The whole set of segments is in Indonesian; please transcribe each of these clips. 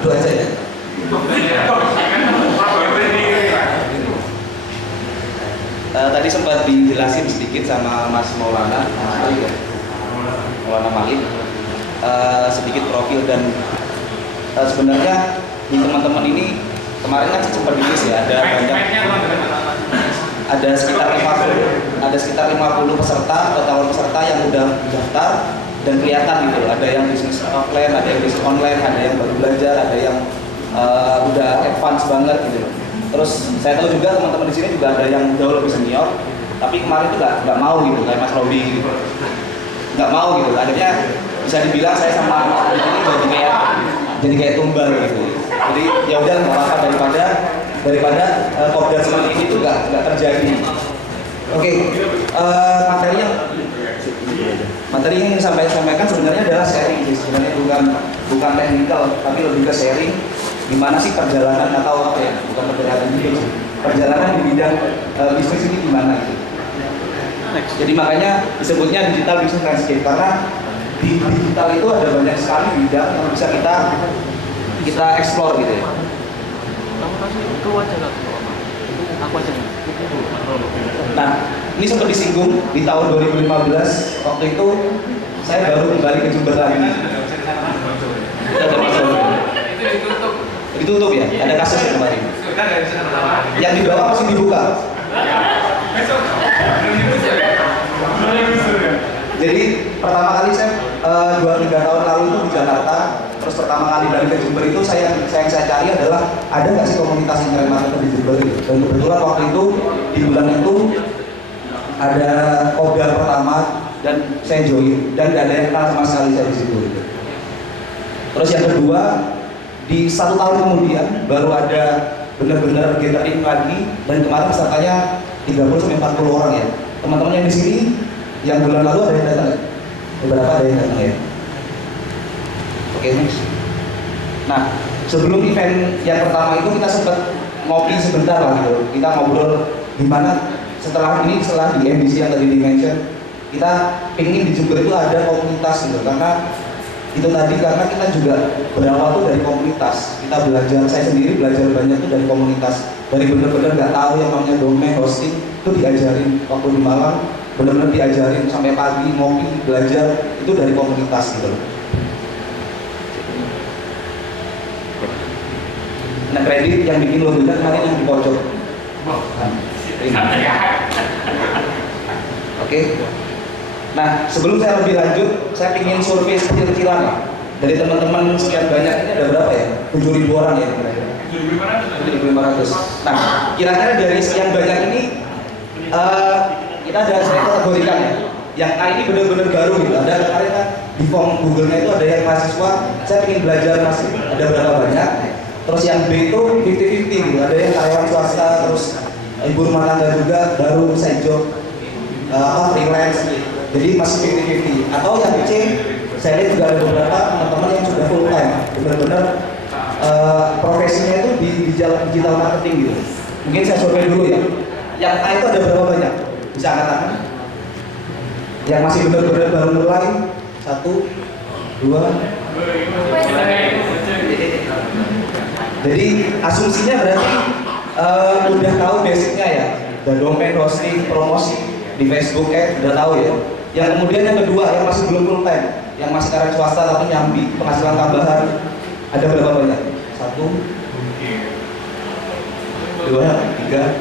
Itu aja ya. Tadi sempat dijelasin sedikit sama Mas Maulana, Maulana Malik, sedikit profil dan sebenarnya di teman-teman ini kemarin kan sempat ditulis ya, ada sekitar 50 peserta atau calon peserta yang udah daftar dan kelihatan gitu, ada yang bisnis offline, ada yang bisnis online, ada yang baru belajar, ada yang udah advance banget gitu. Terus saya tahu juga teman-teman di sini juga ada yang jauh lebih senior, tapi kemarin itu nggak mau gitu, kayak Mas Robi gitu, nggak mau gitu. Akhirnya bisa dibilang saya sama anak ini jadi kayak tumbal gitu. Jadi ya udah nggak apa-apa daripada kopdar seperti ini tuh nggak terjadi. Oke, materi yang saya sampaikan sebenarnya adalah sharing, sebenarnya bukan teknikal, tapi lebih ke sharing. Gimana sih perjalanan atau apa ya? Bukan perjalanan gitu, perjalanan di bidang bisnis ini gimana gitu. Jadi makanya disebutnya digital business landscape karena di digital itu ada banyak sekali bidang yang bisa kita explore gitu ya. Nah, ini sempat disinggung di tahun 2015, waktu itu saya baru kembali ke Jember lagi. Ditutup ya, ada kasus kemarin. Yang di bawah masih dibuka. Jadi pertama kali saya 2-3 tahun lalu itu di Jakarta, terus pertama kali balik ke Jember itu yang saya cari adalah ada nggak sih komunitas internet marketer di Jember itu. Dan kebetulan waktu itu di bulan itu ada kopdar pertama dan saya join dan nggak ada yang kenal sama sekali saya di situ. Terus yang kedua di 1 tahun kemudian baru ada benar-benar gathering lagi dan kemarin pesertanya 30-40 orang ya. Teman-teman yang di sini yang bulan lalu ada yang datang ya? Beberapa ada yang datang ya. Oke, next. Nah, sebelum event yang pertama itu kita sempat ngopi sebentar lah gitu. Kita ngobrol gimana setelah di MBC yang tadi di-mention, kita pengen di Jember itu ada komunitas gitu karena itu tadi karena kita juga berawal tuh dari komunitas. Kita belajar, saya sendiri belajar banyak tuh dari komunitas. Dari bener-bener nggak tahu yang namanya domain hosting itu diajarin waktu di Malang, bener-bener diajarin sampai pagi ngopi belajar itu dari komunitas gitu. Nah, kredit yang bikin logonya kemarin yang di pojok. Oke. Nah, sebelum saya lebih lanjut, saya ingin survei kecil-kecilan lah. Dari teman-teman sekian banyak ini ada berapa ya? 7.000 orang ya kira-kira. 7.500. Nah, kira-kira dari sekian banyak ini kita ada saya kategorikan ya. Yang A ini benar-benar baru gitu. Ada kemarin kan di form Google-nya itu ada yang mahasiswa, saya ingin belajar masih ada berapa banyak. Terus yang B itu 50-50 gitu. Ada yang karyawan swasta, terus ibu rumah tangga juga, baru side job, freelance. Jadi masih 50-50. Atau yang C, saya lihat juga ada beberapa teman-teman yang sudah full time, benar-benar profesinya itu di digital marketing gitu. Mungkin saya survei dulu ya. Yang A itu ada berapa banyak? Bisa angkat tangan? Yang masih benar-benar baru mulai 1, 2. Jadi asumsinya berarti udah tahu basicnya ya. Dan domain hosting, promosi di Facebook udah tahu ya. Yang kemudian yang kedua yang masih belum full time, yang masih karyawan swasta tapi nyambi penghasilan tambahan ada berapa banyak? 1, 2, 3.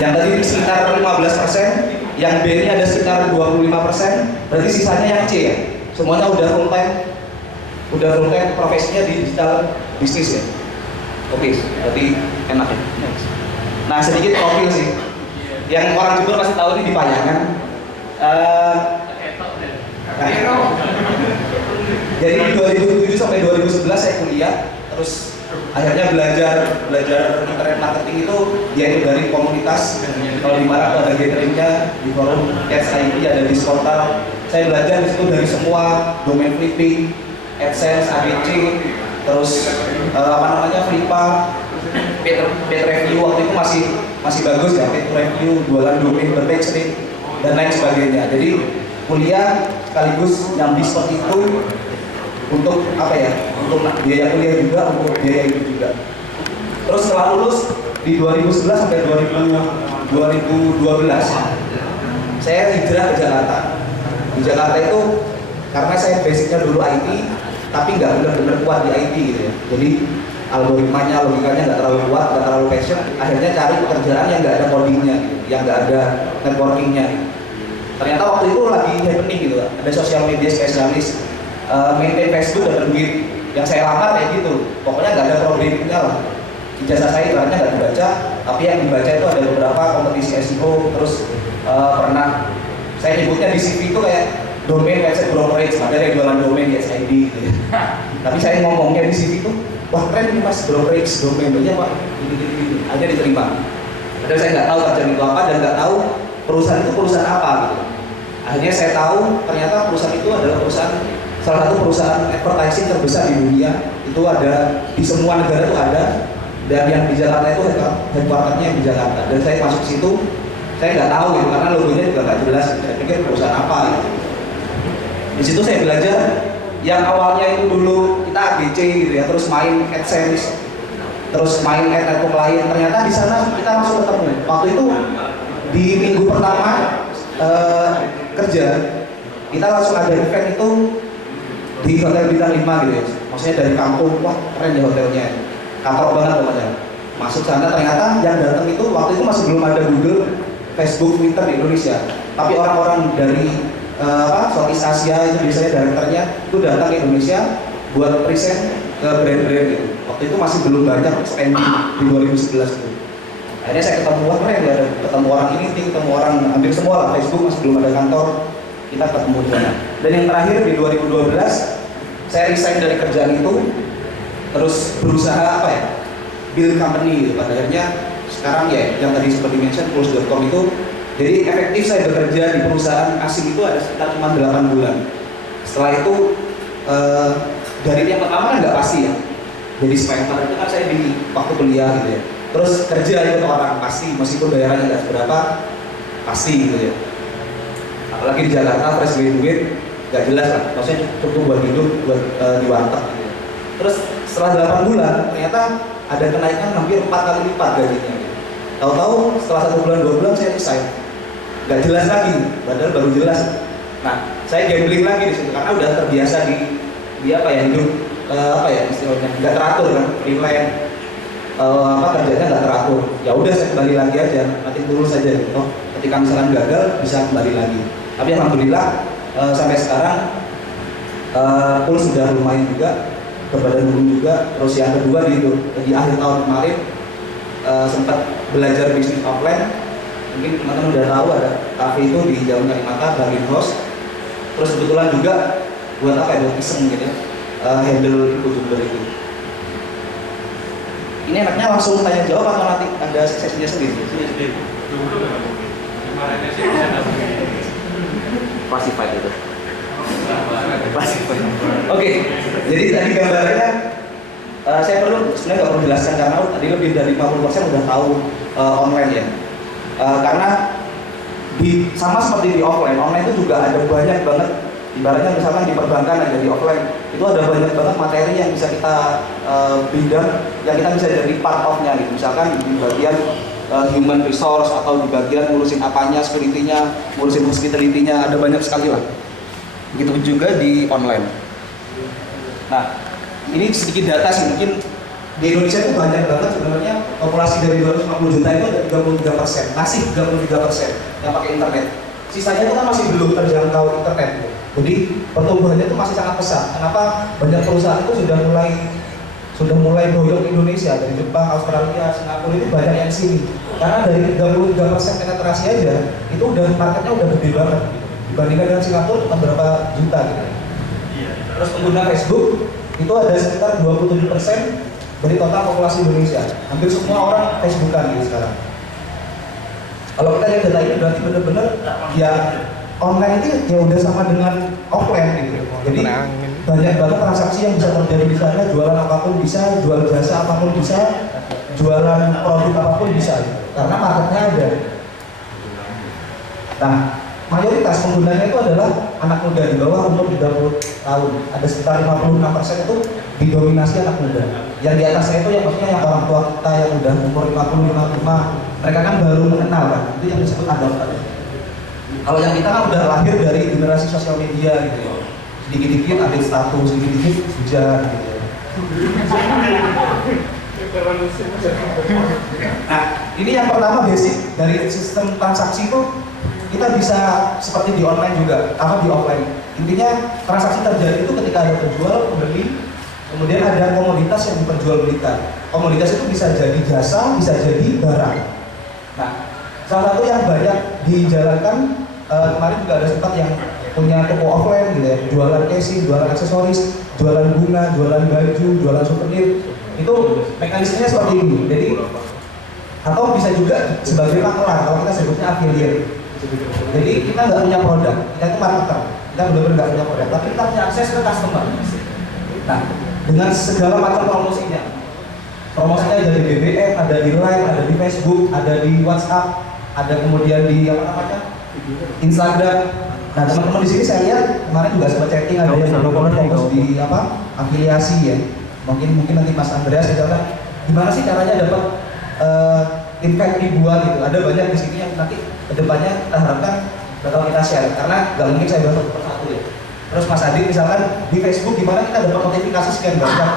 Yang tadi sekitar 15%, yang B ini ada sekitar 25%, berarti sisanya yang C ya. Semuanya udah full time profesinya di digital bisnis ya. Oke, berarti enak ya. Nah, sedikit profil sih. Yang orang Jember pasti tahu ini di Payangan. Jadi 2007 sampai 2011 saya kuliah, terus akhirnya belajar internet marketing itu yaitu dari komunitas. Kalau di Malang ada gatheringnya di forum Cats ID, ada di Discortal. Saya belajar di situ dari semua domain flipping, AdSense, ABC, terus Flippa, paid review waktu itu masih bagus ya, paid review, jualan domain berpage link dan lain sebagainya. Jadi kuliah sekaligus nyambi seperti itu untuk apa ya, untuk biaya kuliah juga, untuk biaya hidup juga. Terus setelah lulus di 2011 sampai 2012 saya hijrah ke Jakarta. Di Jakarta itu karena saya basicnya dulu IT, tapi nggak benar-benar kuat di IT gitu ya. Jadi algoritmanya, logikanya nggak terlalu kuat, nggak terlalu passion. Akhirnya cari pekerjaan yang nggak ada codingnya, gitu, yang nggak ada networkingnya. Gitu. Ternyata waktu itu lagi happening gitu, ada sosial media spesialis, maintain Facebook dapat duit. Yang saya lamar kayak gitu, pokoknya nggak ada programmingnya lah. Ijazah saya ibaratnya nggak dibaca, tapi yang dibaca itu ada beberapa kompetisi SEO, terus pernah saya nyebutnya di CV itu kayak domain website brokerage, ada yang jualan domain di SID gitu ya. Tapi saya ngomongnya di CV itu, wah keren nih mas, brokerage domain aja pak, gitu, aja diterima. Padahal saya nggak tahu kerjaan itu apa dan nggak tahu perusahaan itu perusahaan apa gitu. Akhirnya saya tahu ternyata perusahaan itu adalah salah satu perusahaan advertising terbesar di dunia. Itu ada di semua negara itu ada, dan yang di Jakarta itu headquarternya di Jakarta. Dan saya masuk situ, saya nggak tahu gitu karena logonya juga nggak jelas. Saya pikir perusahaan apa gitu. Di situ saya belajar yang awalnya itu dulu kita ABC gitu ya, terus main AdSense, terus main network lain. Ternyata di sana kita langsung ketemu. Waktu itu di minggu pertama kerja, kita langsung ada event itu di hotel bintang 5 gitu ya. Maksudnya dari kampung, wah keren ya hotelnya, kantor banget pokoknya. Masuk sana ternyata yang datang itu waktu itu masih belum ada Google, Facebook, Twitter di Indonesia. Tapi orang-orang dari Southeast Asia itu biasanya direkturnya itu datang ke Indonesia buat present ke brand-brand gitu. Waktu itu masih belum banyak spending di 2011 itu. Akhirnya saya ketemu keren ya, ketemu orang ini, ketemu orang hampir semua lah. Facebook masih belum ada kantor, kita ketemu di sana. Dan yang terakhir di 2012 saya resign dari kerjaan itu, terus berusaha apa ya, build company gitu. Pada akhirnya sekarang ya yang tadi seperti mention Pulse.com itu, jadi efektif saya bekerja di perusahaan asing itu ada sekitar cuma 8 bulan. Setelah itu dari yang pertama kan nggak pasti ya, jadi spender itu kan saya di waktu kuliah gitu ya. Terus kerja itu orang pasti, meskipun bayarannya nggak seberapa, pasti gitu ya. Apalagi di Jakarta fresh graduate nggak jelas lah, maksudnya cukup buat hidup, buat di warteg gitu ya. Terus setelah 8 bulan ternyata ada kenaikan hampir 4 kali lipat gajinya gitu. Tahu-tahu setelah 1 bulan 2 bulan saya resign, nggak jelas lagi, padahal baru jelas. Nah saya gambling lagi di situ karena udah terbiasa di apa ya, hidup apa ya istilahnya nggak teratur kan, freelance, kerjanya nggak teratur. Ya udah saya kembali lagi aja, nanti lulus saja gitu. Ketika misalkan gagal bisa kembali lagi. Tapi alhamdulillah sampai sekarang Pulse sudah lumayan juga, berbadan hukum juga. Terus yang kedua di akhir tahun kemarin sempat belajar bisnis offline. Mungkin teman-teman udah tahu ada kafe itu di Jalan Kalimata, Bargain House. Terus kebetulan juga buat apa ya, buat iseng gitu ya, handle youtuber itu. Ini enaknya langsung tanya jawab atau nanti ada sesinya sendiri? Classified itu. Classified. Oke, jadi tadi gambarnya saya sebenarnya nggak perlu jelaskan karena tadi lebih dari 50% udah tahu online ya. Karena sama seperti di offline, online itu juga ada banyak banget. Ibaratnya misalkan di perbankan ada di offline, itu ada banyak banget materi yang bisa kita bidang, yang kita bisa jadi part of-nya gitu. Misalkan di bagian human resource atau di bagian ngurusin apanya, security-nya, ngurusin hospitality-nya, ada banyak sekali lah. Begitu juga di online. Nah, ini sedikit data sih, mungkin di Indonesia itu banyak banget sebenarnya, populasi dari 250 juta itu ada 33%, masih 33% yang pakai internet. Sisanya itu kan masih belum terjangkau internet. Jadi pertumbuhannya itu masih sangat pesat. Kenapa? Banyak perusahaan itu sudah mulai boyong Indonesia, dari Jepang, Australia, Singapura itu banyak yang sini. Karena dari 33% penetrasi aja itu udah marketnya udah gede banget. Dibandingkan dengan Singapura cuma berapa juta gitu. Terus pengguna Facebook itu ada sekitar 27% dari total populasi Indonesia. Hampir semua orang Facebookan gitu sekarang. Kalau kita lihat data ini berarti benar-benar ya online itu ya udah sama dengan offline gitu. Jadi banyak banget transaksi yang bisa terjadi di sana, jualan apapun bisa, jual jasa apapun bisa, jualan produk apapun bisa, karena marketnya ada. Nah, mayoritas penggunanya itu adalah anak muda di bawah umur 30 tahun. Ada sekitar 56% itu didominasi anak muda. Yang di atas saya itu yang maksudnya yang orang tua kita yang udah umur 50-55, mereka kan baru mengenal kan, itu yang disebut adopter. Kalau yang kita kan udah lahir dari generasi sosial media gitu ya. Sedikit-dikit update status, sedikit-dikit hujan gitu ya. Nah, ini yang pertama basic dari sistem transaksi itu kita bisa seperti di online juga, apa di offline. Intinya transaksi terjadi itu ketika ada penjual, pembeli, kemudian ada komoditas yang diperjualbelikan. Komoditas itu bisa jadi jasa, bisa jadi barang. Nah, salah satu yang banyak dijalankan kemarin juga ada sempat yang punya toko offline gitu ya, jualan casing, jualan aksesoris, jualan bunga, jualan baju, jualan souvenir. Itu mekanismenya seperti ini. Jadi atau bisa juga sebagai makelar, kalau kita sebutnya affiliate. Jadi kita nggak punya produk, kita itu marketer, kita benar-benar nggak punya produk, tapi kita punya akses ke customer. Nah, dengan segala macam promosinya ada di BBM, ada di Line, ada di Facebook, ada di WhatsApp, ada kemudian di apa namanya Instagram. Nah, teman-teman di sini saya lihat kemarin juga sempat chatting, ada yang fokus di apa afiliasi ya. Mungkin nanti Mas Andreas misalkan gimana sih caranya dapat impact ribuan gitu. Ada banyak di sini yang nanti kedepannya kita harapkan bakal kita share karena nggak mungkin saya bahas satu persatu ya. Terus Mas Adi misalkan di Facebook gimana kita dapat notifikasi sekian banyak,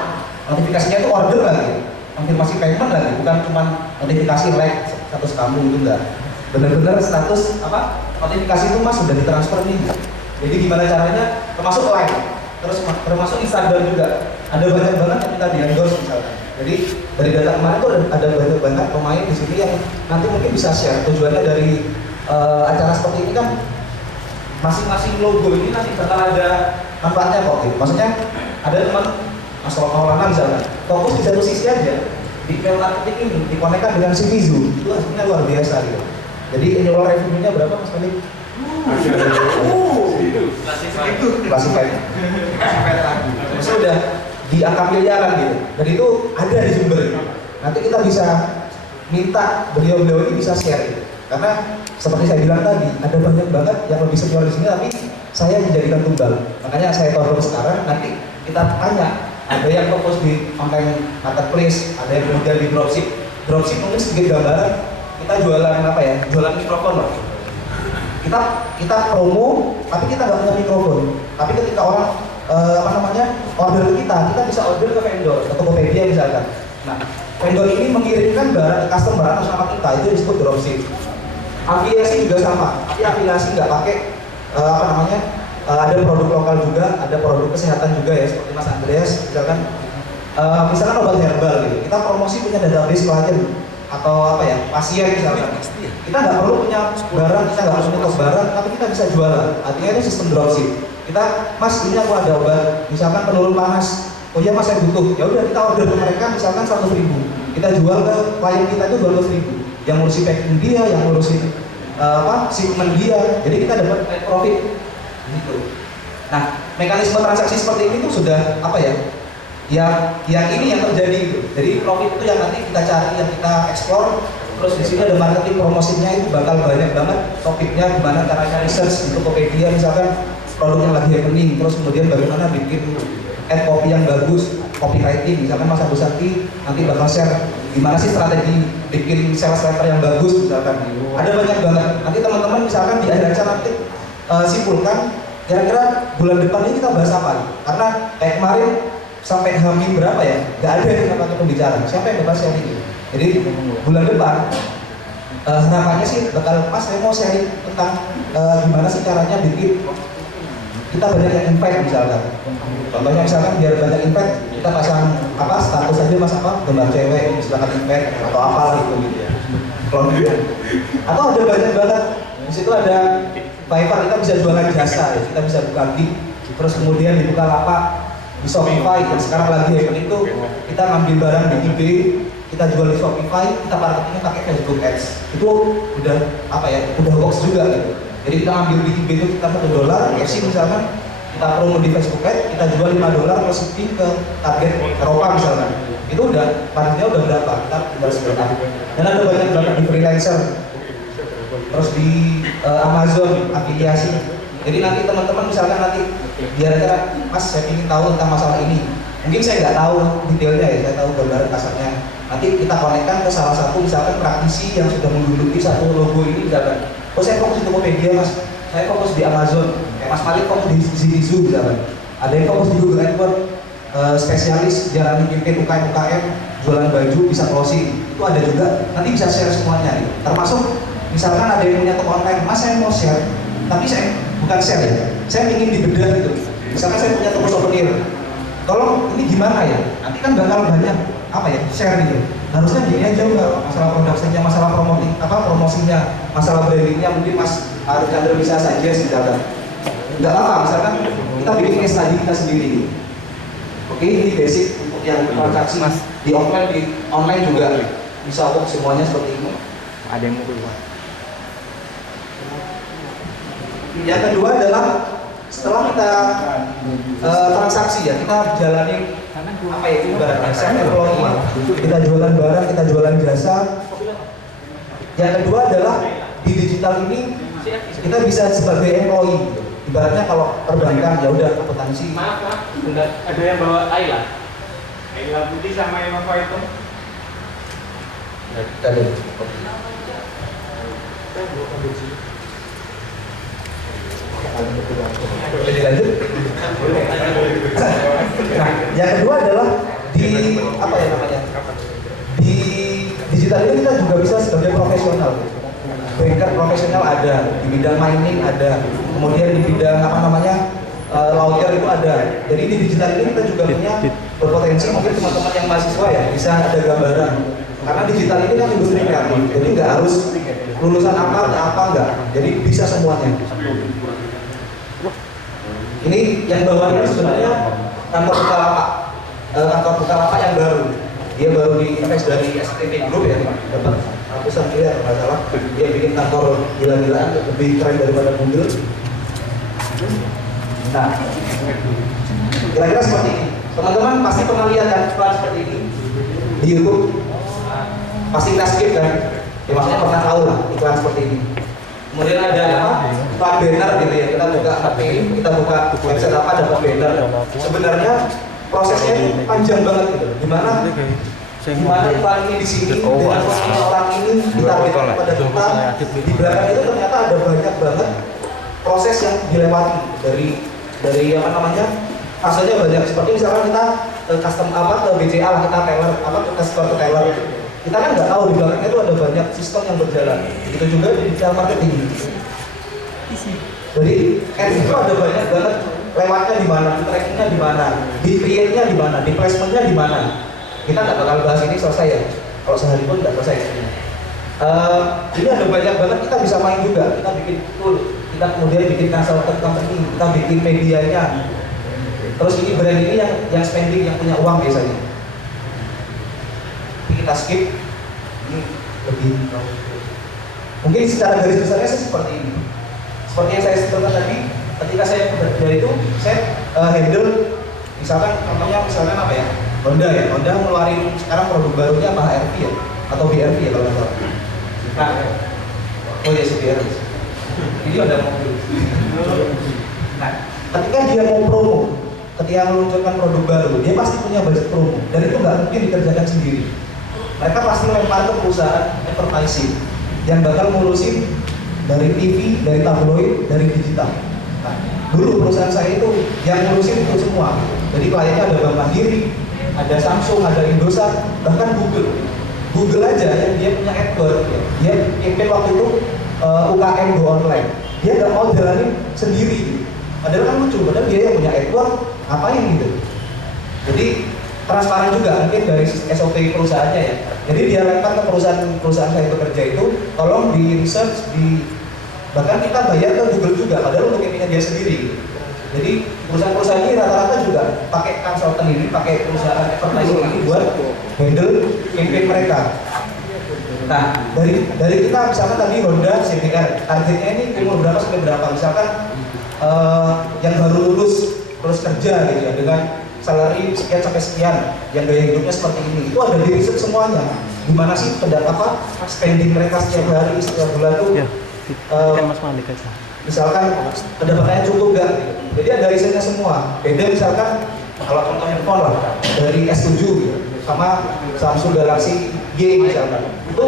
notifikasinya itu order lagi, konfirmasi payment lagi, bukan cuma notifikasi like status kamu itu enggak. Benar-benar status apa notifikasi itu Mas sudah ditransfer nih. Jadi gimana caranya termasuk like, termasuk Instagram juga. Ada banyak banget yang kita di endorse misalkan. Jadi dari data kemarin tuh ada banyak banget pemain di sini yang nanti mungkin bisa share. Tujuannya dari acara seperti ini kan masing-masing logo ini nanti bakal ada manfaatnya kok. Gitu. Maksudnya ada teman Mas Maulana misalkan fokus di satu sisi aja di email marketing ini dikonekkan dengan Shimizu itu hasilnya luar biasa gitu. Jadi annual revenue-nya berapa Mas Feli? Klasifik lagi. Sudah di angka miliaran gitu. Dan itu ada di Jember. Nanti kita bisa minta beliau-beliau ini bisa share gitu. Karena seperti saya bilang tadi, ada banyak banget yang lebih senior di sini tapi saya dijadikan tunggal. Makanya saya tolong sekarang nanti kita tanya, ada yang fokus di online marketplace, ada yang kemudian di dropship. Dropship mungkin sedikit gambaran, kita jualan apa ya? Jualan mikrofon loh. Kita promo, tapi kita nggak punya mikrofon. Tapi ketika orang order ke kita bisa order ke vendor, ke Tokopedia misalkan. Nah, vendor ini mengirimkan barang ke customer atas nama kita, itu disebut dropship. Afiliasi juga sama, tapi afiliasi nggak pakai ada produk lokal juga, ada produk kesehatan juga ya, seperti Mas Andreas misalkan obat herbal gitu. Kita promosi punya database klien atau pasien misalkan. Kita nggak perlu punya barang, kita nggak harus nyetok barang, tapi kita bisa jualan. Artinya itu sistem dropship. Kita, Mas ini aku ada obat, misalkan penurun panas. Oh iya Mas saya butuh. Ya udah kita order ke mereka misalkan 100.000. Kita jual ke klien kita itu 200.000. Yang ngurusin packing dia, yang ngurusin shipment dia. Jadi kita dapat profit. Gitu. Nah, mekanisme transaksi seperti ini tuh sudah yang ini yang terjadi gitu. Jadi profit itu yang nanti kita cari, yang kita explore. Terus di sini ada marketing promosinya itu bakal banyak banget topiknya, gimana caranya research di Tokopedia misalkan produk yang lagi happening, terus kemudian bagaimana bikin ad copy yang bagus, copywriting misalkan Mas Agus Sakti nanti bakal share gimana sih strategi bikin sales letter yang bagus misalkan. Ada banyak banget. Nanti teman-teman misalkan di akhir acara nanti simpulkan kira-kira bulan depan ini kita bahas apa? Karena kemarin sampai Hamin berapa ya? Gak ada yang pakai pembicara. Siapa yang bahas yang ini? Jadi bulan depan harapannya sih bakal Mas saya mau sharing tentang gimana sih caranya bikin kita banyak yang invite misalkan. Contohnya misalkan biar banyak invite kita pasang status aja Mas gambar cewek silakan invite atau apa gitu ya. Atau ada banyak banget. Di situ ada Fiverr, kita bisa jualan jasa ya. Kita bisa buka gig, terus kemudian dibuka lapak di Shopify dan sekarang lagi happening itu kita ngambil barang di eBay, kita jual di Shopify, kita marketingnya pakai Facebook Ads. Itu udah udah works juga gitu. Jadi kita ambil di eBay itu kita $1, casing misalkan, kita promo di Facebook Ads, kita jual $5 plus shipping ke target Eropa misalkan. Itu udah targetnya udah berapa? Kita tinggal seberapa. Dan ada banyak banget di freelancer. terus di Amazon afiliasi. Jadi nanti teman-teman misalkan nanti biar Mas saya ingin tahu tentang masalah ini, mungkin saya nggak tahu detailnya ya, saya tahu gambaran kasarnya. Nanti kita konekkan ke salah satu misalkan praktisi yang sudah menduduki satu logo ini misalkan. Oh saya fokus di Tokopedia Mas, saya fokus di Amazon, kayak Mas Malik fokus di Zinizu misalkan. Ada yang fokus di Google AdWords, spesialis jalani campaign UKM jualan baju bisa closing, itu ada juga. Nanti bisa share semuanya nih. Termasuk misalkan ada yang punya toko online, Mas saya mau share, tapi saya bukan share ya, saya ingin dibedah gitu. Misalkan saya punya toko souvenir, tolong ini gimana ya? Nanti kan bakal banyak apa ya share gitu. Harusnya gini aja enggak masalah produksinya, masalah promosinya, masalah brandingnya mungkin Mas Arif Chandra bisa saja misalkan. Enggak apa-apa, misalkan kita bikin case study kita sendiri gitu. Oke, ini basic untuk yang transaksi Mas di offline, di online juga bisa kok semuanya seperti ini. Ada yang mau keluar. Yang kedua adalah setelah kita transaksi ya, kita jalani apa ya ibaratnya self-employed, kita jualan barang, kita jualan jasa. Yang kedua adalah di digital ini kita bisa sebagai employee. Ibaratnya kalau perbankan ya udah akuntansi. Maaf, ada yang bawa Ayla. Ayla putih sama Innova itu. Ada. Boleh lanjut? Nah, yang kedua adalah di apa ya namanya? Di digital ini kita juga bisa sebagai profesional. Banker profesional ada, di bidang mining ada, kemudian di bidang apa namanya lawyer itu ada. Jadi di digital ini kita juga punya berpotensi mungkin teman-teman yang mahasiswa ya bisa ada gambaran. Karena digital ini kan industri kreatif, jadi nggak harus lulusan apa enggak. Jadi bisa semuanya. Ini yang bawahnya sebenarnya kantor Bukalapak, kantor Bukalapak yang baru. Dia baru di invest dari STP Group ya, dapat ratusan miliar nggak salah. Dia bikin kantor gila-gilaan, lebih keren daripada Google. Nah, kira-kira seperti ini. Teman-teman pasti pernah lihat kan iklan seperti ini di YouTube. Pasti kita skip kan? Ya maksudnya pernah tahu lah iklan seperti ini. Kemudian ada apa? Iklan banner gitu ya. Kita buka HP, kita buka website apa dapat banner. Sebenarnya prosesnya ini panjang banget gitu. Gimana iklan ini di sini dengan orang ini ditargetkan pada kita. Di belakang itu ternyata ada banyak banget proses yang dilewati dari apa namanya? Hasilnya banyak. Seperti misalkan kita custom ke BCA lah, kita teller ke customer ke teller. Kita kan nggak tahu di belakangnya itu ada banyak sistem yang berjalan. Begitu juga di digital marketing. Jadi itu ada banyak banget lewatnya di mana, trackingnya di mana, di create-nya di mana, di placement-nya di mana. Kita nggak bakal bahas ini selesai ya. Kalau sehari pun nggak selesai. Ini ada banyak banget kita bisa main juga. Kita bikin tool, kita kemudian bikin consultant company, kita bikin medianya. Terus ini brand ini yang spending, yang punya uang biasanya. Kita skip ini lebih mungkin secara garis besarnya seperti ini. Seperti yang saya sebutkan tadi, ketika saya bekerja itu saya handle misalkan contohnya misalkan apa ya, Honda ngeluarin sekarang produk barunya apa HRV ya atau BRV ya kalau nggak salah. Nah, oh ya BRV. Ini ada mobil. Nah, ketika dia mau promo, ketika meluncurkan produk baru, dia pasti punya budget promo dan itu nggak mungkin dikerjakan sendiri. Mereka pasti lempar ke perusahaan advertising yang bakal ngurusin dari TV, dari tabloid, dari digital. Nah, dulu perusahaan saya itu yang ngurusin itu semua. Jadi kliennya ada Bank Mandiri, ada Samsung, ada Indosat, bahkan Google. Google aja yang dia punya AdWords, dia campaign waktu itu UKM Go Online. Dia nggak mau jalanin sendiri. Padahal kan lucu, padahal dia yang punya AdWords, ngapain gitu. Jadi transparan juga mungkin dari SOP perusahaannya ya. Jadi dia lempar ke perusahaan saya bekerja itu, tolong di research, bahkan kita bayar ke Google juga, padahal untuk campaignnya dia sendiri. Jadi perusahaan-perusahaan ini rata-rata juga pakai konsultan ini, pakai perusahaan advertising ini buat handle campaign mereka. Nah, dari kita misalkan tadi Honda, CBR, targetnya ini umur berapa sampai berapa? Misalkan yang baru lulus terus kerja gitu ya, dengan salary sekian sampai sekian, yang gaya hidupnya seperti ini, itu ada di riset semuanya. Gimana sih spending mereka setiap hari, setiap bulan tuh Mas Malik aja. Misalkan pendapatannya cukup nggak? Jadi ada risetnya semua. Beda misalkan kalau contoh handphone lah dari S7 gitu, sama Samsung Galaxy Y misalkan, itu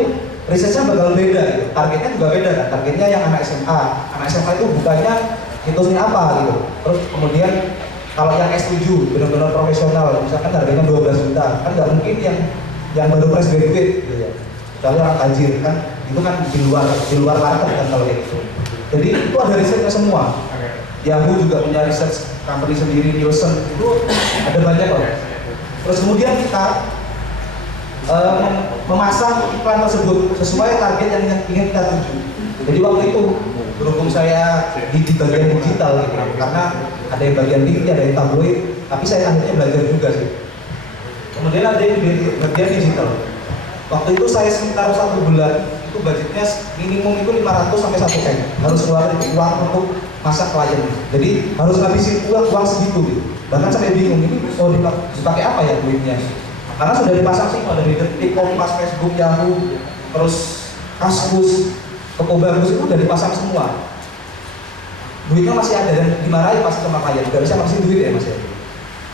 risetnya bakal beda. Gitu. Targetnya juga beda kan. Targetnya yang anak SMA. Anak SMA itu bukannya hitungnya apa gitu. Terus kemudian kalau yang S7 benar-benar profesional, misalkan harganya 12 juta, kan nggak mungkin yang baru fresh graduate gitu ya. Kecuali orang tajir kan, itu kan di luar market kan kalau kayak gitu. Jadi itu ada risetnya semua. Yahoo juga punya riset company sendiri, Nielsen itu ada banyak loh. Terus kemudian kita memasang iklan tersebut sesuai target yang ingin kita tuju. Jadi waktu itu berhubung saya di bagian digital gitu, karena ada yang bagian TV, ada yang tabloid, tapi saya akhirnya belajar juga sih. Kemudian ada yang di bagian digital. Waktu itu saya sekitar 1 bulan itu budgetnya minimum itu 500 sampai 1 M, harus keluarin uang untuk masak klien. Jadi harus ngabisin uang segitu gitu. Bahkan sampai bingung ini dipakai apa ya duitnya? Karena sudah dipasang sih ada di Detik, Kompas, Facebook, Yahoo, terus Kaskus, Toko Bagus itu udah dipasang semua. Duitnya masih ada dan dimarahi pasti sama klien, nggak bisa ngabisin duit ya mas ya.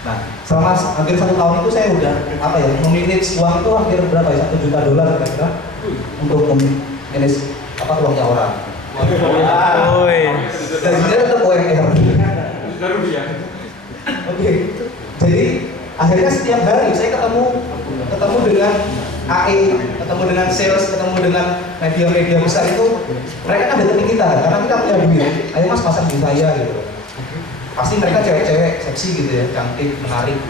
Nah, selama hampir 1 tahun itu saya udah memanage uang itu hampir berapa ya, $1 juta kira-kira untuk memanage uangnya orang. Dan sebenarnya tetap UMR. Oke, jadi akhirnya setiap hari saya ketemu dengan AE, ketemu dengan sales, ketemu dengan media-media besar itu, mereka kan datang kita karena kita punya duit. Ayo mas pasang di saya gitu. Pasti mereka cewek-cewek seksi gitu ya, cantik, menarik.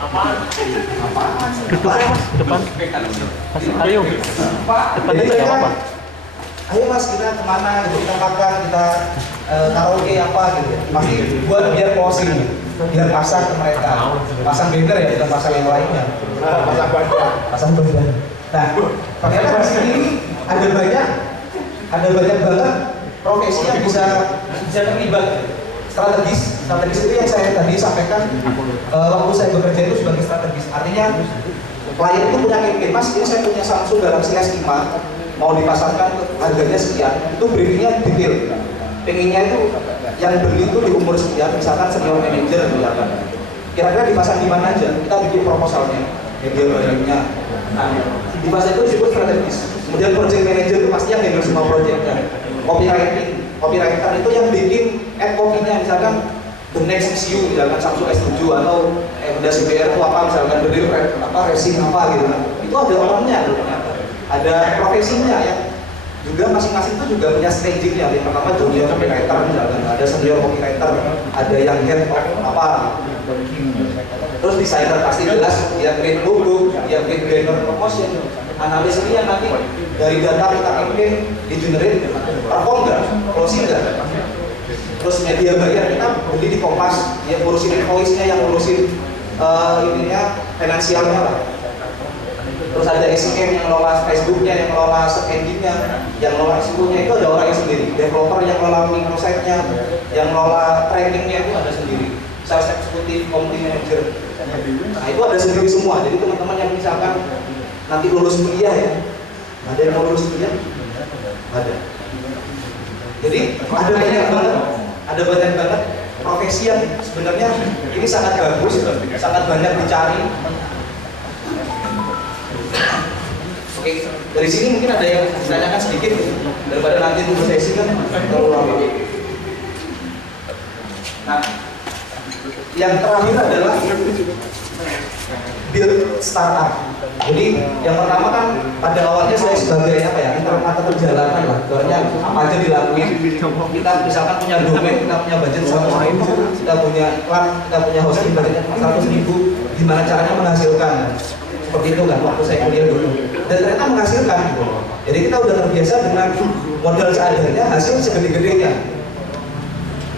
Apaan? Depan. Mas, ayo. Depan Jadi aja mereka, apa? ayo mas kita kemana gitu, kita makan, kita karaoke apa gitu. Pasti buat biar closing, biar pasang ke mereka. Pasang banner ya, bukan pasang yang lainnya. Pasang banner. Nah, ternyata di sini ada banyak banget profesi yang bisa terlibat. Strategis itu yang saya tadi sampaikan waktu saya bekerja itu sebagai strategis. Artinya klien itu punya campaign, mas ini saya punya Samsung Galaxy S5 mau dipasarkan harganya sekian, itu briefingnya detail. Pengennya itu yang beli itu di umur sekian, misalkan senior manager misalkan. Kira-kira dipasang di mana aja? Kita bikin proposalnya, media bayarnya. Nah, di fase itu disebut strategis. Kemudian project manager itu pasti yang handle semua projectnya. Copywriter itu yang bikin ad copy-nya, misalkan the next issue, misalkan Samsung S7 atau Honda CBR itu apa, misalkan the real racing apa gitu kan. Itu ada orangnya, ada profesinya ya. Juga masing-masing itu juga punya staging-nya. Yang pertama junior copywriter, misalkan ada senior copywriter, ada yang head of apa. Terus desainer pasti jelas, dia create logo, dia create banner promotion. Analis ini yang nanti dari data kita campaign di generate perform nggak, closing nggak. Terus media bagian kita beli di Kompas, yang ngurusin invoice-nya, yang ngurusin ininya finansialnya lah. Terus ada SEM yang ngelola Facebook-nya, yang ngelola search engine-nya, yang ngelola SEO-nya itu ada orangnya sendiri. Developer yang ngelola microsite-nya, yang ngelola tracking-nya itu ada sendiri. Sales executive, community manager. Nah itu ada sendiri semua. Jadi teman-teman yang misalkan nanti lulus kuliah ya, ada yang mau lulus kuliah? Ada. Jadi ada banyak banget profesi yang sebenarnya ini sangat bagus, sangat banyak dicari. Oke, dari sini mungkin ada yang ditanyakan sedikit daripada nanti tunggu sesi kan terlalu lama. Nah, yang terakhir adalah build startup. Jadi yang pertama kan pada awalnya saya sebagai internet perjalanan lah, soalnya apa aja dilakuin. Kita misalkan punya domain, kita punya budget 100.000, kita punya iklan, kita punya hosting budgetnya 100.000, gimana caranya menghasilkan? Seperti itu kan waktu saya kuliah dulu. Dan ternyata menghasilkan. Jadi kita udah terbiasa dengan modal seadanya, hasil segede-gedenya.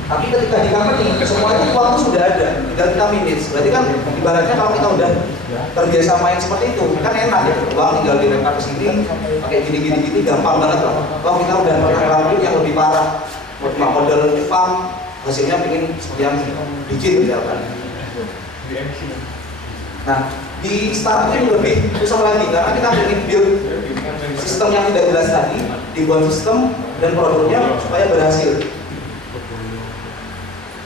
Tapi ketika di company, semua itu waktu sudah ada, tinggal kita manage. Berarti kan ibaratnya kalau kita udah terbiasa main seperti itu, kan enak ya. Uang tinggal dirempar ke sini, pakai gini-gini gampang banget lah. Kalau kita udah pernah ngelakuin yang lebih parah, modal farm, hasilnya pengen sekian digit misalkan. Nah, di startup ini lebih susah lagi karena kita ingin build sistem yang tidak jelas tadi, dibuat sistem dan produknya supaya berhasil.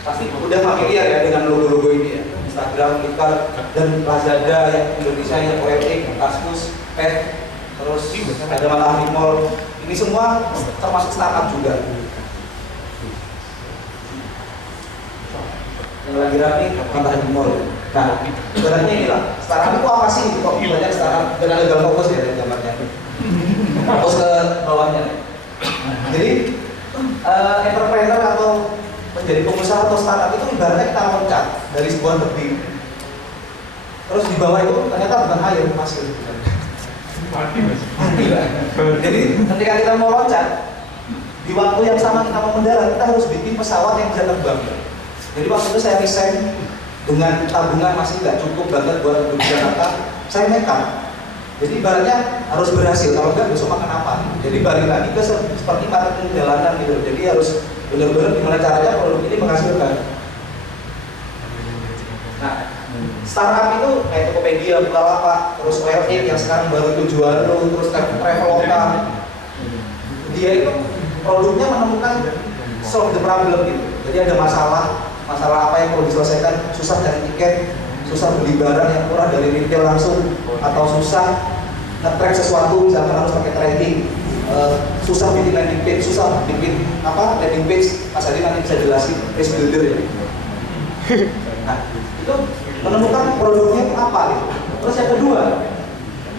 Pasti udah familiar ya dengan logo-logo ini ya, Instagram, Flickr, dan Lazada yang Indonesia, yang OLX, Kaskus, Pet, terus ada Matahari Mall. Ini semua termasuk startup juga. Yang lagi rame Matahari Mall. Nah, sebenarnya inilah startup itu apa sih? Kok banyak startup? Dan ada dalam fokus ya gambarnya. Fokus ke bawahnya. Jadi entrepreneur atau menjadi pengusaha atau startup itu ibaratnya kita loncat dari sebuah tebing. Terus di bawah itu ternyata bukan air, pasir. Mati lah. Jadi ketika kita mau loncat, di waktu yang sama kita mau mendarat, kita harus bikin pesawat yang bisa terbang. Jadi waktu itu saya resign dengan tabungan masih nggak cukup banget buat hidup di Jakarta, saya nekat. Jadi ibaratnya harus berhasil, kalau enggak besok makan apa. Jadi balik lagi ke seperti marketing jalanan gitu. Jadi harus benar-benar gimana caranya produk ini menghasilkan. Nah, startup itu kayak Tokopedia, Bukalapak, terus OLX yang sekarang baru Tujuan.lo, terus Traveloka. Dia itu produknya menemukan solve the problem gitu. Jadi ada masalah apa yang perlu diselesaikan, susah cari tiket, susah beli barang yang murah dari retail langsung, atau susah nge-track sesuatu misalkan harus pakai tracking, susah bikin landing page, susah bikin landing page. Mas Adi nanti bisa jelasin page builder ya. Nah, itu menemukan produknya itu apa gitu. Terus yang kedua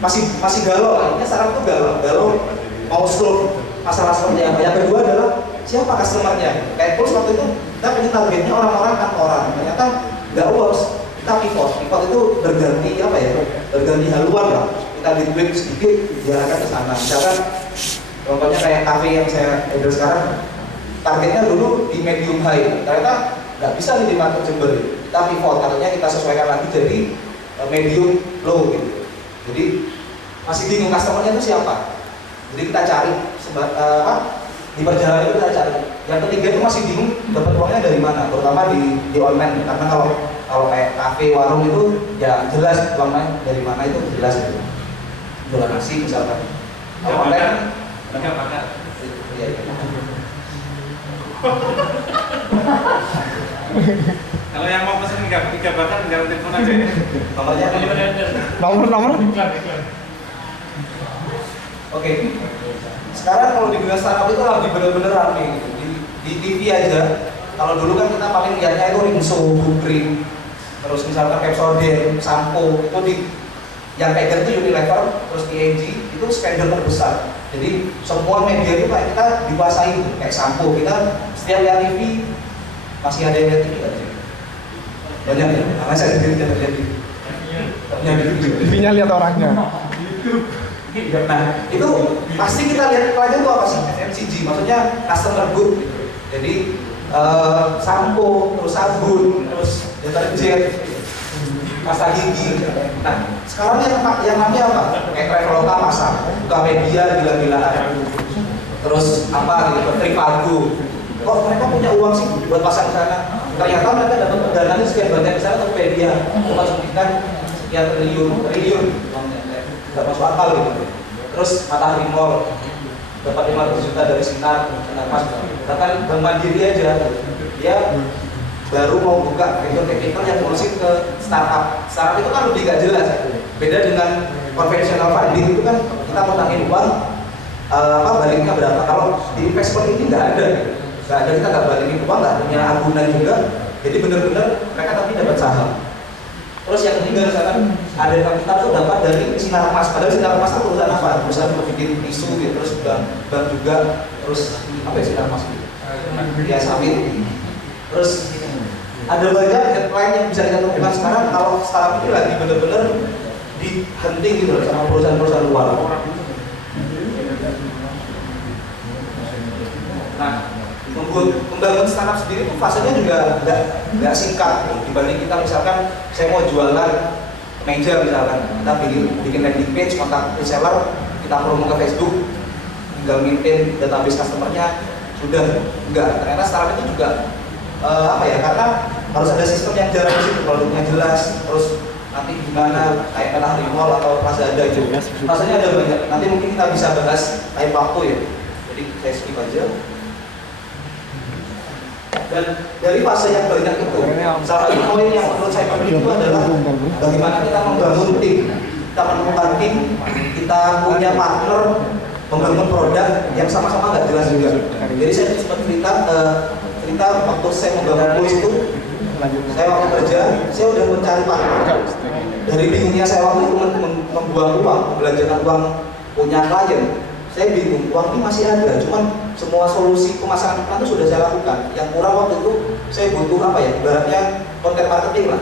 masih galau, akhirnya startup itu galau mau solve masalah seperti apa. Yang kedua adalah siapa customernya. Kayak Pulse waktu itu kita punya targetnya orang-orang kantoran, ternyata nggak works. Kita pivot itu berganti berganti haluan lah. Kita di-tweak sedikit, diarahkan ke sana. Misalkan contohnya kayak kafe yang saya handle sekarang, targetnya dulu di medium high, ternyata nggak bisa nih di market Jember. Kita pivot, artinya kita sesuaikan lagi jadi medium low gitu. Jadi masih bingung customernya itu siapa. Jadi kita cari di perjalanan itu kita cari. Yang ketiga itu masih bingung dapat uangnya dari mana, terutama di online. Karena kalau kayak kafe, warung itu ya jelas uangnya dari mana, itu jelas itu. Jualan nasi misalkan. Kalau online enggak bakar. Iya. Kalau yang mau pesen iga bakar tinggal telepon aja ya. Nomornya Nomor. Oke. Sekarang kalau di dunia startup itu lagi bener-bener rame gitu. Di TV aja. Kalau dulu kan kita paling lihatnya itu Rinso, Blueprint, terus misalkan Pepsodent, Sampo, itu yang pegang itu Unilever, terus P&G, itu spender terbesar. Jadi semua media itu kayak kita dikuasai gitu. Kayak Sampo, kita setiap lihat TV masih ada yang lihat TV kan sih? Banyak ya, karena saya sendiri tidak lihat TV. TV-nya lihat orangnya. Nah, itu pasti kita lihat iklannya itu apa sih? FMCG, maksudnya customer good gitu. Jadi sampo, terus sabun, terus deterjen, pasta gigi. Nah, sekarang yang namanya apa? Kayak Traveloka pasang, Tokopedia gila-gilaan. Terus apa gitu, Trivago. Kok mereka punya uang sih buat pasang di sana? Ternyata mereka dapat pendanaan sekian banyak di sana. Tokopedia cuma suntikan sekian triliun. Nggak masuk akal gitu. Terus Matahari Mall dapat 500 juta dari Sinar, bahkan Bank Mandiri aja dia baru mau buka venture capital yang ngurusin ke startup. Startup itu kan lebih gak jelas, beda dengan konvensional funding. Itu kan kita mau tangin uang, baliknya berapa. Kalau di investment ini nggak ada, kita nggak balikin uang, nggak punya agunan juga. Jadi benar-benar mereka tapi dapat saham. Terus yang ketiga misalkan ada kapital itu dapat dari Sinar Mas. Padahal Sinar Mas itu perusahaan apa? Perusahaan untuk bikin tisu gitu, terus bank juga, terus apa ya Sinar Mas gitu? Ya sawit. Terus ada banyak headline yang bisa kita temukan sekarang kalau startup ini lagi benar-benar dihentikan gitu sama perusahaan-perusahaan luar. Nah, membangun startup sendiri itu fasenya juga nggak singkat dibanding kita misalkan saya mau jualan meja misalkan, kita bikin landing page, kontak reseller, kita promo ke Facebook, tinggal maintain database customernya, sudah. Enggak, ternyata startup itu juga karena harus ada sistem yang jalan di situ, produknya jelas, terus nanti gimana kayak Matahari Mall atau Lazada itu rasanya ada banyak. Nanti mungkin kita bisa bahas lain waktu ya. Jadi saya skip aja. Dan dari fase yang banyak itu, salah satu poin yang menurut saya penting itu adalah bagaimana kita membangun tim, kita menemukan tim, kita punya partner, membangun produk yang sama-sama nggak jelas juga. Jadi saya sempat cerita waktu saya membangun Pulse itu, saya waktu kerja, saya udah mencari partner. Dari bingungnya saya waktu itu membuang uang, membelanjakan uang punya klien. Saya bingung, uang ini masih ada, cuman semua solusi pemasaran iklan itu sudah saya lakukan. Yang kurang waktu itu saya butuh apa ya, ibaratnya konten marketing lah.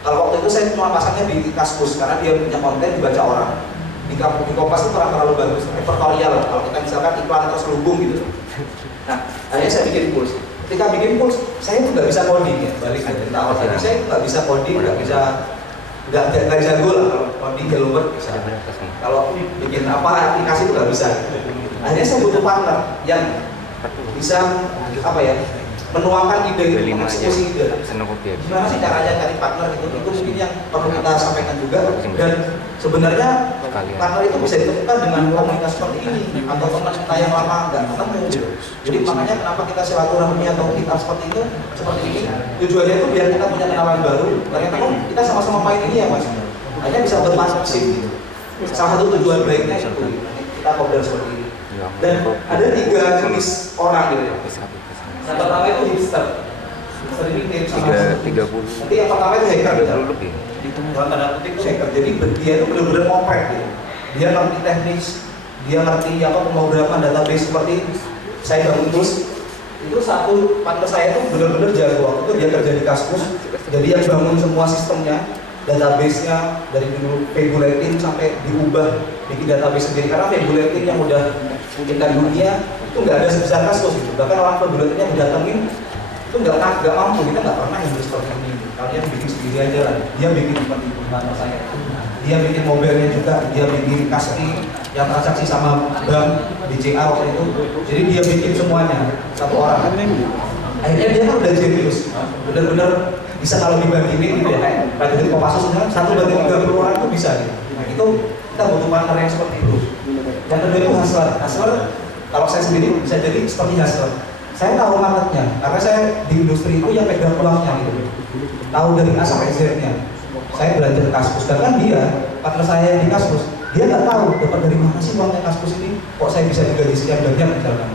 Kalau waktu itu saya cuma pasangnya di Kaskus karena dia punya konten dibaca orang. Di Kompas itu kurang terlalu bagus, editorial. Kalau kita misalkan iklan terus terhubung gitu. Nah, akhirnya saya bikin Pulse. Ketika bikin Pulse, saya tuh nggak bisa coding ya, balik ke cerita awal tadi. Saya nggak bisa coding, nggak jago lah kalau coding Hello bisa. Kalau bikin apa aplikasi itu nggak bisa. Akhirnya saya butuh partner yang bisa apa ya, menuangkan ide, mengeksekusi ide. Gimana sih caranya cari partner itu mungkin yang perlu kita sampaikan juga. Dan sebenarnya partner itu bisa ditemukan dengan komunitas seperti ini atau teman kita yang lama nggak ketemu. Jadi makanya kenapa kita silaturahmi atau kita seperti ini tujuannya itu biar kita punya kenalan baru. Ternyata kita sama-sama main ini ya mas. Hanya bisa berpartnership gitu. Salah satu tujuan baiknya itu kita ngobrol seperti ini. Dan ada 3 jenis orang gitu ya. Yang pertama itu hipster. Hipster ini tips 30. Nanti yang pertama itu hacker gitu. Dalam tanda kutip itu hacker. Jadi dia itu benar-benar ngoprek gitu. Dia ngerti teknis, dia ngerti apa pemrograman database seperti saya bangun terus. Itu satu partner saya itu benar-benar jago. Waktu itu dia kerja di Kaskus. Jadi yang bangun semua sistemnya, database-nya dari dulu Fabulating sampai diubah bikin database sendiri karena Fabulating yang udah kita dunia itu nggak ada sebesar Kaskus gitu. Bahkan orang Fabulating yang didatengin itu nggak mampu, kita nggak pernah yang seperti ini. Kalian bikin sendiri aja lah. Dia bikin seperti itu partner saya. Dia bikin mobilnya juga, dia bikin kasri yang transaksi sama bank BCA waktu itu. Jadi dia bikin semuanya satu orang. Akhirnya dia kan udah jenius, benar-benar bisa kalau dibandingin gitu ya kayak prajurit Kopassus sebenarnya 1 banding 30 orang itu bisa gitu. Nah itu kita butuh partner yang seperti itu. Yang kedua itu hustler kalau saya sendiri bisa jadi seperti hustler. Saya tahu marketnya karena saya di industri itu yang pegang pulangnya gitu. Tahu dari A sampai Z-nya. Saya belajar ke Kaskus, bahkan dia partner saya yang di Kaskus, dia nggak tahu dapat dari mana sih uangnya Kaskus ini. Kok saya bisa digaji sekian banyak misalkan.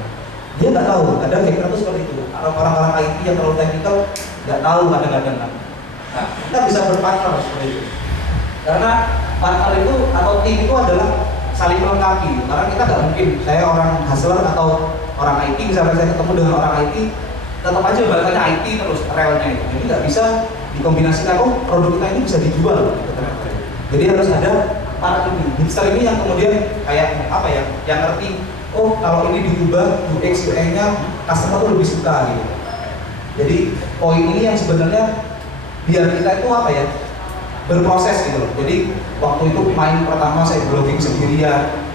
Dia nggak tahu. Kadang hacker itu seperti itu. Orang-orang IT yang terlalu teknikal nggak tahu kadang-kadang. Nah, kita bisa berpartner seperti itu. Karena partner itu atau tim itu adalah saling melengkapi. Karena kita nggak mungkin, saya orang hustler atau orang IT, misalnya saya ketemu dengan orang IT, tetap aja bahasanya IT terus realnya itu. Jadi nggak bisa dikombinasikan, produk kita ini bisa dijual. Jadi harus ada partner ini. Hipster ini yang kemudian kayak apa ya, yang ngerti, oh kalau ini diubah UX UI-nya customer tuh lebih suka gitu. Jadi poin ini yang sebenarnya biar kita itu apa ya, berproses gitu loh. Jadi waktu itu main pertama saya blogging sendirian,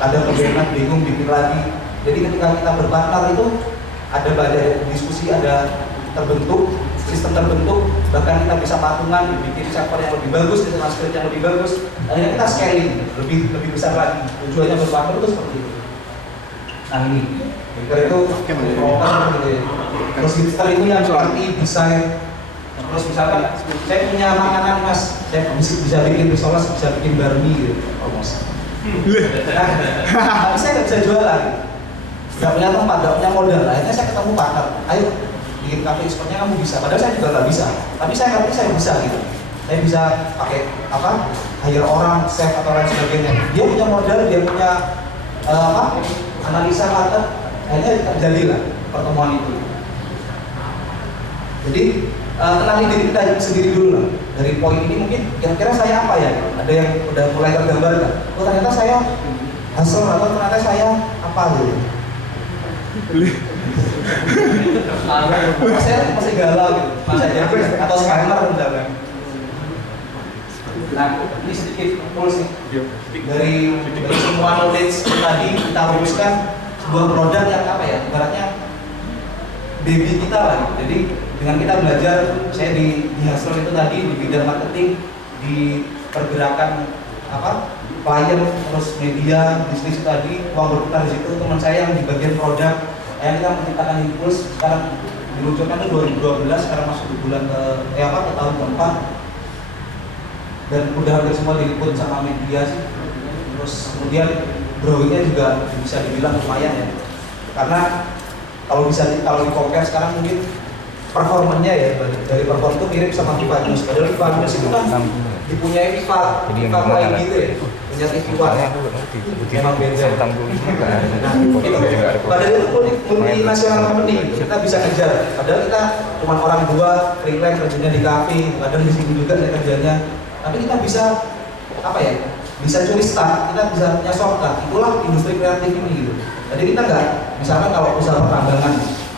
ada kebenaran bingung bikin lagi. Jadi ketika kita berpartner itu ada banyak diskusi, ada terbentuk sistem terbentuk, bahkan kita bisa patungan bikin server yang lebih bagus, dengan script yang lebih bagus. Akhirnya kita scaling lebih besar lagi. Tujuannya berpartner itu seperti itu. Nah ini, hacker itu proper gitu ya. Terus hipster itu yang seperti desain. Terus misalkan saya punya makanan mas, saya bisa bikin risoles, bisa bikin barmi gitu. Nah, tapi saya nggak bisa jualan. Nggak punya tempat, nggak punya modal. Akhirnya saya ketemu partner. Ayo bikin kafe ekspornya kamu bisa. Padahal saya juga nggak bisa. Tapi saya ngerti saya bisa gitu. Saya bisa pakai apa? Hire orang, chef atau lain sebagainya. Dia punya modal, dia punya analisa market. Akhirnya terjadilah pertemuan itu. Jadi kenali diri kita sendiri dulu lah. Dari poin ini mungkin kira-kira saya apa ya? Ada yang udah mulai tergambarkan. Oh ternyata saya hustle atau ternyata saya apa gitu. Saya masih galau gitu. Masa jadi atau scammer misalkan. Nah ini sedikit tools nih. Dari semua knowledge tadi kita rumuskan sebuah produk yang apa ya? Ibaratnya baby kita lah. Jadi dengan kita belajar, saya di hustle itu tadi di bidang marketing, di pergerakan klien, terus media, bisnis tadi, uang berputar di situ. Teman saya yang di bagian produk, yang kita menciptakan Impuls sekarang diluncurkan itu 2012, sekarang masuk di bulan ke tahun keempat, dan udah hampir semua diliput sama media sih. Terus kemudian growingnya juga bisa dibilang lumayan ya, karena kalau di compare sekarang mungkin performanya ya, dari perform itu mirip sama FIFA News. Padahal FIFA News itu kan dipunyai FIFA lain gitu ya, punya TV One. Memang beda. Padahal itu multinasional company, kita bisa kejar. Padahal kita cuma orang dua, freelance kerjanya di kafe, kadang di sini juga kerjanya. Tapi kita bisa bisa curi start, kita bisa punya shortcut. Itulah industri kreatif ini gitu. Jadi kita misalkan kalau usaha pertambangan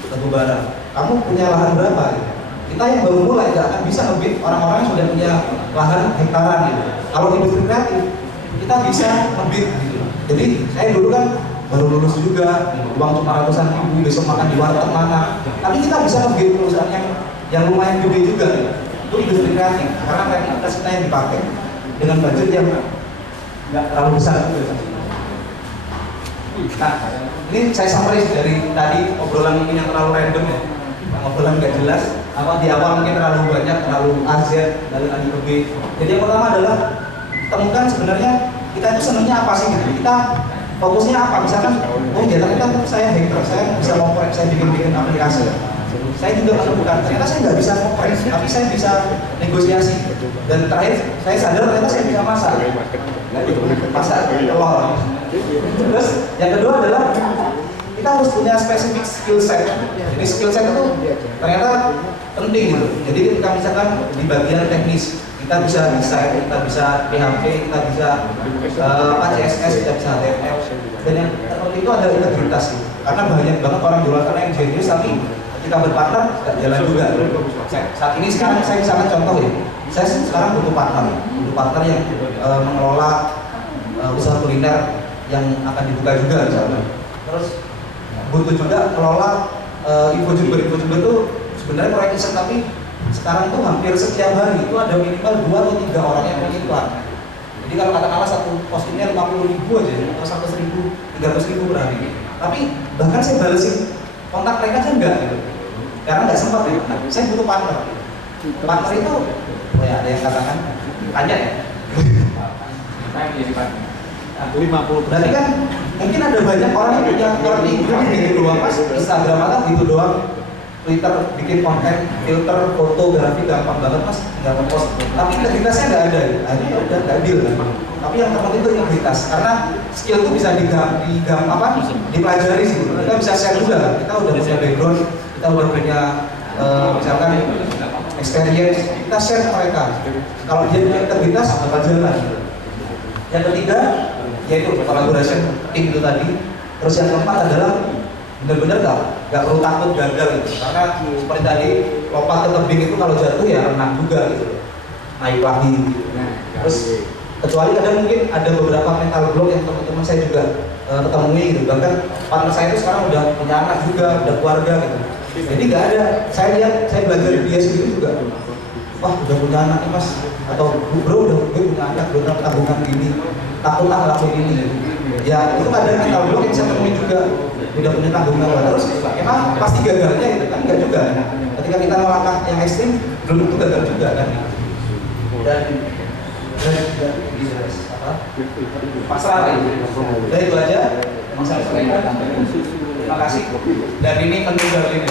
batu bara, kamu punya lahan berapa? Gitu. Kita yang baru mulai nggak akan bisa ngebit orang-orang yang sudah punya lahan hektaran gitu. Kalau industri kreatif, kita bisa ngebit gitu. Jadi saya dulu kan baru lulus juga, uang cuma ratusan ribu, besok makan di warteg mana. Tapi kita bisa ngebit perusahaan yang lumayan gede juga gitu. Itu industri kreatif, karena kreativitas kita yang dipakai dengan budget yang nggak terlalu besar gitu. Nah, ini saya summary dari tadi obrolan ini yang terlalu random ya, obrolan nggak jelas. Di awal mungkin terlalu banyak, terlalu A Z, lalu lanjut ke B. Jadi yang pertama adalah temukan sebenarnya kita itu senangnya apa sih gitu. Kita fokusnya apa? Misalkan, ternyata saya hacker, saya bisa ngoprek, saya bikin aplikasi. Saya juga menemukan ternyata saya nggak bisa ngoprek, tapi saya bisa negosiasi. Dan terakhir saya sadar ternyata saya bisa masak. Masak telur. Terus yang kedua adalah kita harus punya spesifik skill set. Jadi skill set itu ternyata penting gitu. Jadi ketika misalkan di bagian teknis kita bisa desain, kita bisa PHP, kita bisa CSS, kita bisa HTML. Dan yang terpenting itu adalah integritas gitu. Karena banyak banget orang di luar sana yang jenius tapi ketika berpartner nggak jalan juga. Saat ini sekarang saya misalkan contoh ya, saya sekarang butuh partner yang mengelola usaha kuliner yang akan dibuka juga misalnya. Terus butuh juga mengelola info-jumber itu sebenarnya proyek iseng, tapi sekarang itu hampir setiap hari itu ada minimal 2 atau 3 orang yang mengiklan. Jadi kalau katakanlah satu postingnya 50.000 aja atau 100.000 per hari. Tapi bahkan saya balesin kontak mereka aja enggak gitu. Karena nggak sempat ya. Nah, saya butuh partner. Partner itu ada yang katakan tanya ya. Saya menjadi partner. 50. Berarti kan mungkin ada banyak orang yang punya ngerti gitu doang, mas Instagram atau gitu doang, Twitter bikin konten, filter, fotografi gampang banget mas, nggak ngepost. Tapi integritasnya nggak ada, akhirnya udah nggak deal kan. Tapi yang terpenting itu integritas, karena skill itu bisa dipelajari sih. Kita bisa share juga, kita udah punya background, kita udah punya misalkan experience, kita share ke mereka. Kalau dia punya integritas bakal jalan. Yang ketiga yaitu collaboration tim itu tadi. Terus yang keempat adalah benar-benar nggak perlu takut gagal gitu. Karena seperti tadi lompat ke tebing itu kalau jatuh ya renang juga gitu, naik lagi gitu. Terus kecuali kadang mungkin ada beberapa mental block yang teman-teman saya juga ketemui gitu. Bahkan partner saya itu sekarang udah punya anak juga, udah keluarga gitu. Jadi nggak ada, saya belajar dari dia sendiri juga. Wah udah punya anak nih mas, atau bro udah gue punya anak, gue tabungan gini, takut lakuin ini. Ya itu kadang mental block yang saya temui juga, udah punya tanggungan. Terus emang pasti gagalnya itu kan enggak juga. Ketika kita melangkah yang ekstrim, belum tentu gagal juga kan. Dan pasrah gitu. Jadi itu aja yang saya sampaikan. Terima kasih. Dan ini penting sekali.